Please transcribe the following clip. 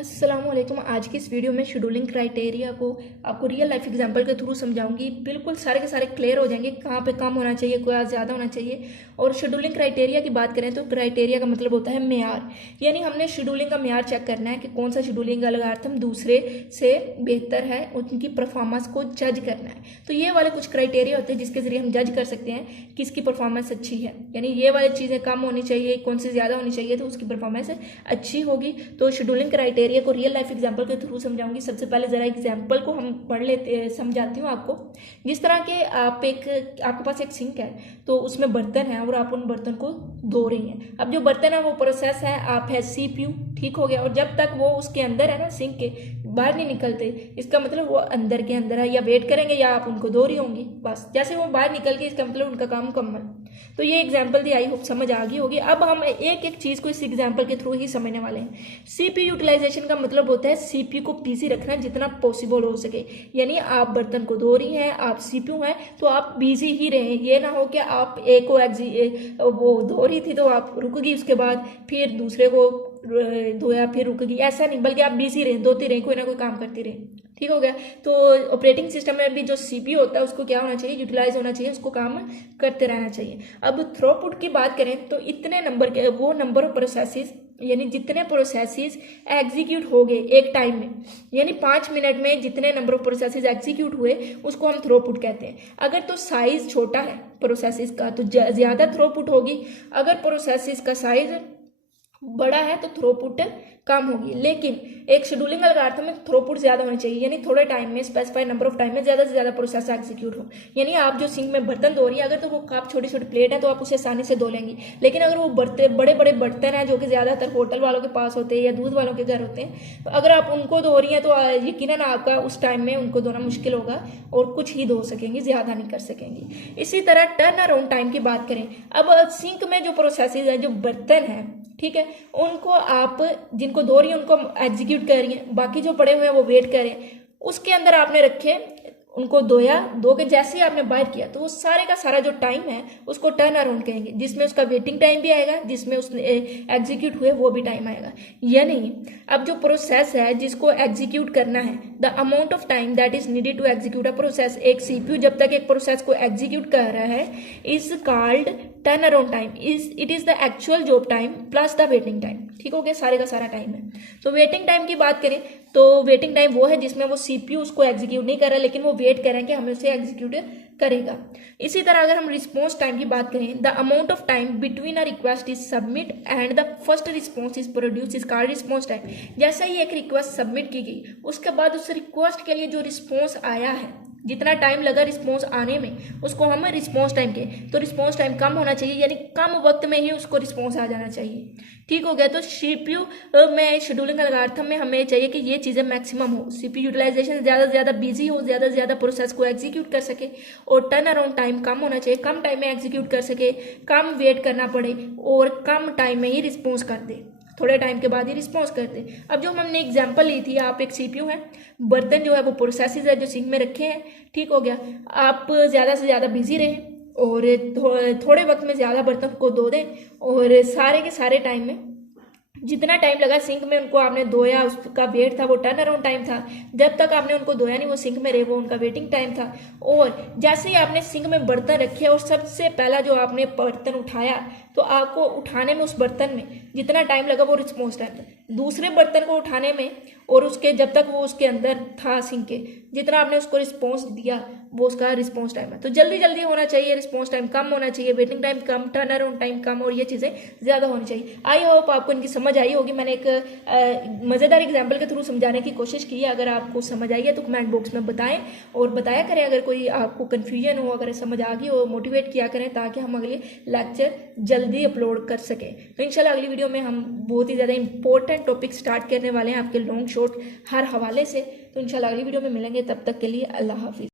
अस्सलामुअलैकुम। आज की इस वीडियो में शेड्यूलिंग क्राइटेरिया को आपको रियल लाइफ एग्जांपल के थ्रू समझाऊंगी। बिल्कुल सारे के सारे क्लियर हो जाएंगे, कहाँ पे कम होना चाहिए, कहाँ ज़्यादा होना चाहिए। और शेड्यूलिंग क्राइटेरिया की बात करें तो क्राइटेरिया का मतलब होता है मेयार, यानी हमने शेड्यूलिंग का मेयार चेक करना है कि कौन सा शेड्यूलिंग एल्गोरिथम दूसरे से बेहतर है, उनकी परफॉर्मेंस को जज करना है। तो ये वाले कुछ क्राइटेरिया होते हैं जिसके जरिए हम जज कर सकते हैं कि इसकी परफॉर्मेंस अच्छी है, यानी ये वाली चीज़ें कम होनी चाहिए, कौन सी ज़्यादा होनी चाहिए, तो उसकी परफॉर्मेंस अच्छी होगी। तो शेड्यूलिंग क्राइटेरिया को रियल लाइफ एग्जांपल के थ्रू समझाऊंगी। सबसे पहले जरा एग्जांपल को हम पढ़ लेते समझाती हूँ आपको। जिस तरह के आपके पास एक सिंक है, तो उसमें बर्तन है और आप उन बर्तन को धो रही हैं। अब जो बर्तन है वो प्रोसेस है आप है CPU, ठीक हो गया। और जब तक वो उसके अंदर है ना, सिंक के बाहर नहीं निकलते, इसका मतलब वो अंदर के अंदर है, या वेट करेंगे या आप उनको धो रही होंगी। बस जैसे वो बाहर निकल के, इसका मतलब उनका काम मुकम्मल। तो ये एग्जाम्पल दी, आई होप समझ आ गई होगी। अब हम एक एक चीज को इस एग्जाम्पल के थ्रू ही समझने वाले हैं। CPU यूटिलाइजेशन का मतलब होता है CPU को बिजी रखना जितना पॉसिबल हो सके। यानी आप बर्तन को धो रही हैं, आप CPU हैं, तो आप बिजी ही रहें। ये ना हो कि आप एक को वो धो रही थी तो आप रुक गई, उसके बाद फिर दूसरे को धोया फिर रुक गई, ऐसा नहीं, बल्कि आप बिजी रहें, धोती रहें, कोई ना कोई काम करती रहें। ठीक हो गया। तो ऑपरेटिंग सिस्टम में भी जो CPU होता है उसको क्या होना चाहिए, यूटिलाइज होना चाहिए, उसको काम करते रहना चाहिए। अब थ्रूपुट की बात करें तो इतने नंबर के, वो नंबर ऑफ प्रोसेसेस, यानी जितने प्रोसेसेस एग्जीक्यूट हो गए एक टाइम में, यानी 5 मिनट में जितने नंबर ऑफ प्रोसेसेस एग्जीक्यूट हुए उसको हम थ्रूपुट कहते हैं। अगर तो साइज छोटा है प्रोसेसेस का तो ज्यादा थ्रूपुट होगी, अगर प्रोसेसेस का साइज बड़ा है तो थ्रूपुट कम होगी। लेकिन एक शेड्यूलिंग एल्गोरिथम में थ्रूपुट ज्यादा होनी चाहिए, यानी थोड़े टाइम में, स्पेसिफाइड नंबर ऑफ टाइम में ज्यादा से ज्यादा प्रोसेस एग्जीक्यूट हो। यानी आप जो सिंक में बर्तन धो रही है, अगर तो वो कप छोटी छोटी प्लेट है तो आप उसे आसानी से धो लेंगी। लेकिन अगर वो बड़े बड़े बर्तन है जो कि ज्यादातर होटल वालों के पास होते हैं या दूध वालों के घर होते हैं, तो अगर आप उनको धो रही हैं तो यकीनन आपका उस टाइम में उनको धोना मुश्किल होगा और कुछ ही धो सकेंगी, ज्यादा नहीं कर सकेंगी। इसी तरह टर्न अराउंड टाइम की बात करें। अब सिंक में जो प्रोसेसेस है, जो बर्तन है, ठीक है, उनको आप जिनको धो रही है उनको एग्जीक्यूट कर रही हैं, बाकी जो पड़े हुए हैं वो वेट कर रहे हैं। उसके अंदर आपने रखे, उनको धोया, धो के जैसे ही आपने बाहर किया तो वो सारे का सारा जो टाइम है उसको टर्न अराउंड कहेंगे, जिसमें उसका वेटिंग टाइम भी आएगा, जिसमें उसने एग्जीक्यूट हुए वो भी टाइम आएगा। यानी अब जो प्रोसेस है जिसको एग्जीक्यूट करना है, the amount of time that is needed to execute a process, एक CPU जब तक एक प्रोसेस को एग्जीक्यूट कर रहा है, is called turn around time. It is the actual job time plus the waiting time. ठीक हो गया, सारे का सारा टाइम है। तो वेटिंग टाइम की बात करें तो वेटिंग टाइम वो है जिसमें वो CPU उसको एग्जीक्यूट नहीं कर रहा, लेकिन वो वेट कर रहे हैं कि हमें उसे एग्जीक्यूट करेगा। इसी तरह अगर हम रिस्पॉन्स टाइम की बात करें, the amount of time between a request is submit and the first response is produce is called response time. जैसे ही एक रिक्वेस्ट सबमिट की गई, उसके बाद उस रिक्वेस्ट के लिए जो रिस्पॉन्स आया है, जितना टाइम लगा रिस्पॉन्स आने में, उसको हम रिस्पॉन्स टाइम के, तो रिस्पॉन्स टाइम कम होना चाहिए, यानी कम वक्त में ही उसको रिस्पॉन्स आ जाना चाहिए। ठीक हो गया। तो CPU में शेड्यूलिंग एल्गोरिथम में हमें चाहिए कि ये चीजें मैक्सिमम हो, CPU यूटिलाइजेशन ज्यादा से ज्यादा बिजी हो, ज्यादा से ज्यादा प्रोसेस को एग्जीक्यूट कर सके, और टर्न अराउंड टाइम कम होना चाहिए, कम टाइम में एग्जीक्यूट कर सके, कम वेट करना पड़े और कम टाइम में ही रिस्पॉन्स कर दे, थोड़े टाइम के बाद ही रिस्पॉन्स करते। अब जो हमने एग्जांपल ली थी, आप एक CPU है, बर्तन जो है वो प्रोसेसेस है जो सिंक में रखे हैं। ठीक हो गया। आप ज्यादा से ज्यादा बिजी रहें और थोड़े वक्त में ज्यादा बर्तन को धो दें, और सारे के सारे टाइम में जितना टाइम लगा सिंक में उनको आपने धोया, उसका वेट था, वो टर्न अराउंड टाइम था। जब तक आपने उनको धोया नहीं, वो सिंक में रहे, वो उनका वेटिंग टाइम था। और जैसे ही आपने सिंक में बर्तन रखे और सबसे पहला जो आपने बर्तन उठाया, तो आपको उठाने में उस बर्तन में जितना टाइम लगा वो रिस्पॉन्स टाइम था। दूसरे बर्तन को उठाने में और उसके जब तक वो उसके अंदर था सिंक के, जितना आपने उसको रिस्पॉन्स दिया वो उसका रिस्पॉन्स टाइम है। तो जल्दी जल्दी होना चाहिए, रिस्पॉन्स टाइम कम होना चाहिए, वेटिंग टाइम कम, टर्न अराउंड टाइम कम, और ये चीजें ज्यादा होनी चाहिए। आई होप आपको इनकी समझ आई होगी। मैंने एक मजेदार एग्जाम्पल के थ्रू समझाने की कोशिश की है। अगर आपको समझ आई है तो कमेंट बॉक्स में बताएं और बताया करें अगर कोई आपको कंफ्यूजन हो, अगर समझ आ गई हो, मोटिवेट किया करें ताकि हम अगले लेक्चर जल्दी अपलोड कर सकें। तो इंशाल्लाह अगली वीडियो में हम बहुत ही ज़्यादा इंपॉर्टेंट टॉपिक स्टार्ट करने वाले हैं आपके लॉन्ग शॉर्ट हर हवाले से। तो इंशाल्लाह अगली वीडियो में मिलेंगे, तब तक के लिए अल्लाह हाफिज़।